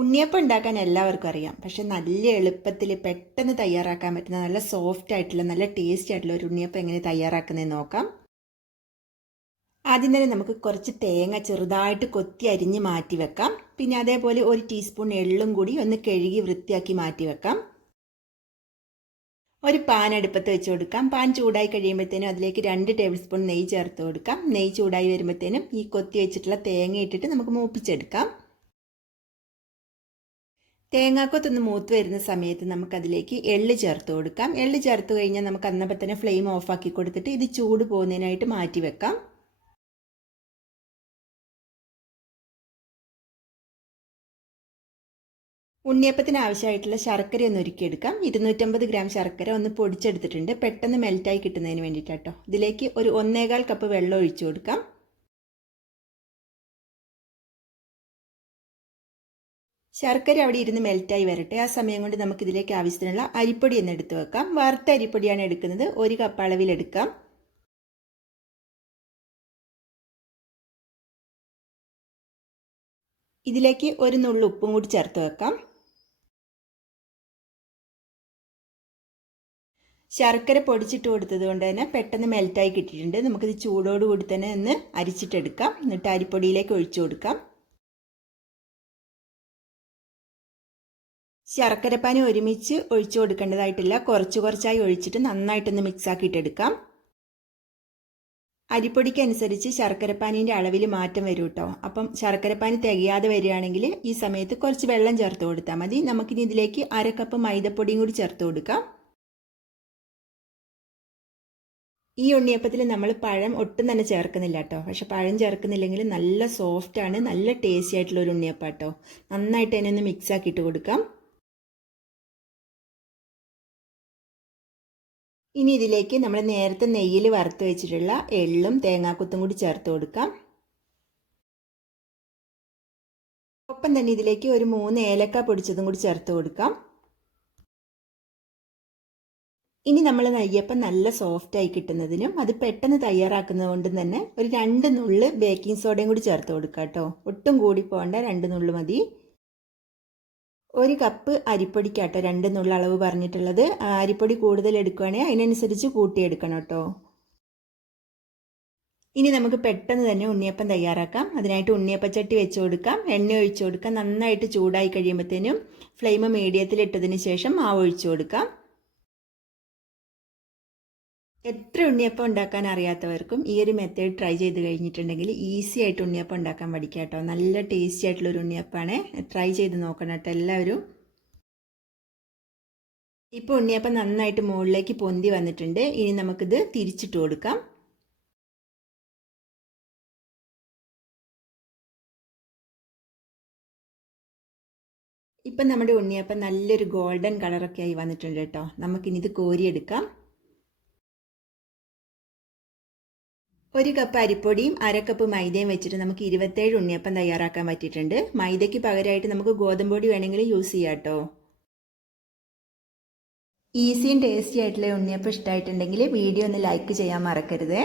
ഉണ്ണിയപ്പം ഉണ്ടാക്കാൻ എല്ലാവർക്കും അറിയാം. പക്ഷെ നല്ല എളുപ്പത്തിൽ പെട്ടെന്ന് തയ്യാറാക്കാൻ പറ്റുന്ന നല്ല സോഫ്റ്റ് ആയിട്ടുള്ള നല്ല ടേസ്റ്റി ആയിട്ടുള്ള ഒരു ഉണ്ണിയപ്പം എങ്ങനെ തയ്യാറാക്കുന്നതെന്ന് നോക്കാം. ആദ്യം തന്നെ നമുക്ക് കുറച്ച് തേങ്ങ ചെറുതായിട്ട് കൊത്തി അരിഞ്ഞ് മാറ്റി വെക്കാം. പിന്നെ അതേപോലെ ഒരു ടീസ്പൂൺ എള്ളും കൂടി ഒന്ന് കഴുകി വൃത്തിയാക്കി മാറ്റി വെക്കാം. ഒരു പാൻ അടുപ്പത്ത് വെച്ച് കൊടുക്കാം. പാൻ ചൂടായി കഴിയുമ്പോഴത്തേനും അതിലേക്ക് രണ്ട് ടേബിൾ സ്പൂൺ നെയ്യ് ചേർത്ത് കൊടുക്കാം. നെയ്യ് ചൂടായി വരുമ്പോഴത്തേനും ഈ കൊത്തി വെച്ചിട്ടുള്ള തേങ്ങ ഇട്ടിട്ട് നമുക്ക് മൂപ്പിച്ചെടുക്കാം. തേങ്ങാക്കൊത്തൊന്ന് മൂത്ത് വരുന്ന സമയത്ത് നമുക്കതിലേക്ക് എള്ള് ചേർത്ത് കൊടുക്കാം. എള്ള് ചേർത്ത് കഴിഞ്ഞാൽ നമുക്ക് അന്നപ്പം തന്നെ ഫ്ലെയിം ഓഫാക്കി കൊടുത്തിട്ട് ഇത് ചൂട് പോകുന്നതിനായിട്ട് മാറ്റി വെക്കാം. ഉണ്ണിയപ്പത്തിന് ആവശ്യമായിട്ടുള്ള ശർക്കര ഒന്ന് ഒരുക്കിയെടുക്കാം ഇരുന്നൂറ്റമ്പത് ഗ്രാം ശർക്കര ഒന്ന് പൊടിച്ചെടുത്തിട്ടുണ്ട്. പെട്ടെന്ന് മെൽറ്റായി കിട്ടുന്നതിന് വേണ്ടിയിട്ടാട്ടോ. ഇതിലേക്ക് ഒരു ഒന്നേകാൽ കപ്പ് വെള്ളം ഒഴിച്ചു കൊടുക്കാം. ശർക്കര അവിടെ ഇരുന്ന് മെൽറ്റായി വരട്ടെ. ആ സമയം കൊണ്ട് നമുക്ക് ഇതിലേക്ക് ആവശ്യത്തിനുള്ള അരിപ്പൊടി എന്ന് എടുത്തു വെക്കാം. വറുത്ത അരിപ്പൊടിയാണ് എടുക്കുന്നത്. ഒരു കപ്പ് അളവിൽ എടുക്കാം. ഇതിലേക്ക് ഒരു നുള്ളു ഉപ്പും കൂടി ചേർത്ത് വെക്കാം. ശർക്കര പൊടിച്ചിട്ട് കൊടുത്തത് കൊണ്ട് തന്നെ പെട്ടെന്ന് മെൽറ്റായി കിട്ടിയിട്ടുണ്ട്. നമുക്കിത് ചൂടോടുകൂടി തന്നെ ഒന്ന് അരിച്ചിട്ടെടുക്കാം. എന്നിട്ട് അരിപ്പൊടിയിലേക്ക് ഒഴിച്ചു കൊടുക്കാം. ശർക്കരപ്പാനി ഒരുമിച്ച് ഒഴിച്ചു കൊടുക്കേണ്ടതായിട്ടില്ല. കുറച്ച് കുറച്ചായി ഒഴിച്ചിട്ട് നന്നായിട്ടൊന്ന് മിക്സ് അരിപ്പൊടിക്ക് അനുസരിച്ച് ശർക്കരപ്പാനിന്റെ അളവിൽ മാറ്റം വരും കേട്ടോ അപ്പം ശർക്കരപ്പാനി തികയാതെ വരികയാണെങ്കിൽ ഈ സമയത്ത് കുറച്ച് വെള്ളം ചേർത്ത് കൊടുത്താൽ മതി. നമുക്കിനി ഇതിലേക്ക് അര കപ്പ് മൈദപ്പൊടിയും കൂടി ചേർത്ത് കൊടുക്കാം. ഈ ഉണ്ണിയപ്പത്തിൽ നമ്മൾ പഴം ഒട്ടും തന്നെ ചേർക്കുന്നില്ല കേട്ടോ പക്ഷെ പഴം ചേർക്കുന്നില്ലെങ്കിൽ നല്ല സോഫ്റ്റാണ് നല്ല ടേസ്റ്റി ആയിട്ടുള്ള ഒരു ഉണ്ണിയപ്പം കേട്ടോ നന്നായിട്ട് അതിനൊന്ന് മിക്സാക്കിയിട്ട് കൊടുക്കാം. ഇനി ഇതിലേക്ക് നമ്മൾ നേരത്തെ നെയ്യിൽ വറുത്ത് വെച്ചിട്ടുള്ള എള്ളും തേങ്ങാക്കുത്തും കൂടി ചേർത്ത് കൊടുക്കാം. ഒപ്പം തന്നെ ഇതിലേക്ക് ഒരു മൂന്ന് ഏലക്ക പൊടിച്ചതും കൂടി ചേർത്ത് കൊടുക്കാം. ഇനി നമ്മൾ നെയ്യപ്പം നല്ല സോഫ്റ്റായി കിട്ടുന്നതിനും അത് പെട്ടെന്ന് തയ്യാറാക്കുന്നത് കൊണ്ട് തന്നെ ഒരു രണ്ട് നുള്ള് ബേക്കിംഗ് സോഡയും കൂടി ചേർത്ത് കൊടുക്കാം കേട്ടോ ഒട്ടും കൂടി പോകേണ്ട രണ്ട് നുള്ള് മതി. ഒരു കപ്പ് അരിപ്പൊടിക്കാട്ടോ രണ്ട് നുള്ള അളവ് പറഞ്ഞിട്ടുള്ളത്. അരിപ്പൊടി കൂടുതൽ എടുക്കുകയാണെങ്കിൽ അതിനനുസരിച്ച് കൂട്ടിയെടുക്കണം കേട്ടോ. ഇനി നമുക്ക് പെട്ടെന്ന് തന്നെ ഉണ്ണിയപ്പം തയ്യാറാക്കാം. അതിനായിട്ട് ഉണ്ണിയപ്പച്ചട്ടി വെച്ച് കൊടുക്കാം. എണ്ണ ഒഴിച്ചു കൊടുക്കാം. നന്നായിട്ട് ചൂടായി കഴിയുമ്പോഴത്തേനും ഫ്ലെയിം മീഡിയത്തിൽ ഇട്ടതിന് ശേഷം മാവ് ഒഴിച്ചു കൊടുക്കാം. എത്ര ഉണ്ണിയപ്പം ഉണ്ടാക്കാൻ അറിയാത്തവർക്കും ഈ ഒരു മെത്തേഡ് ട്രൈ ചെയ്ത് കഴിഞ്ഞിട്ടുണ്ടെങ്കിൽ ഈസി ആയിട്ട് ഉണ്ണിയപ്പം ഉണ്ടാക്കാൻ പഠിക്കാം കേട്ടോ. നല്ല ടേസ്റ്റി ആയിട്ടുള്ളൊരു ഉണ്ണിയപ്പമാണ് ട്രൈ ചെയ്ത് നോക്കണം കേട്ടോ എല്ലാവരും. ഇപ്പോൾ ഉണ്ണിയപ്പം നന്നായിട്ട് മുകളിലേക്ക് പൊന്തി വന്നിട്ടുണ്ട്. ഇനി നമുക്കിത് തിരിച്ചിട്ട് കൊടുക്കാം. ഇപ്പം നമ്മുടെ ഉണ്ണിയപ്പം നല്ലൊരു ഗോൾഡൻ കളറൊക്കെ ആയി വന്നിട്ടുണ്ട് കേട്ടോ. നമുക്കിനി ഇത് കോരിയെടുക്കാം. ഒരു കപ്പ് അരിപ്പൊടിയും അര കപ്പ് മൈദയും വെച്ചിട്ട് നമുക്ക് ഇരുപത്തേഴ് ഉണ്ണിയപ്പം തയ്യാറാക്കാൻ പറ്റിയിട്ടുണ്ട്. മൈദയ്ക്ക് പകരമായിട്ട് നമുക്ക് ഗോതമ്പ് പൊടി വേണമെങ്കിൽ യൂസ് ചെയ്യാം കേട്ടോ. ഈസിയും ടേസ്റ്റി ആയിട്ടുള്ള ഉണ്ണിയപ്പം ഇഷ്ടമായിട്ടുണ്ടെങ്കിൽ വീഡിയോ ഒന്ന് ലൈക്ക് ചെയ്യാൻ മറക്കരുത്.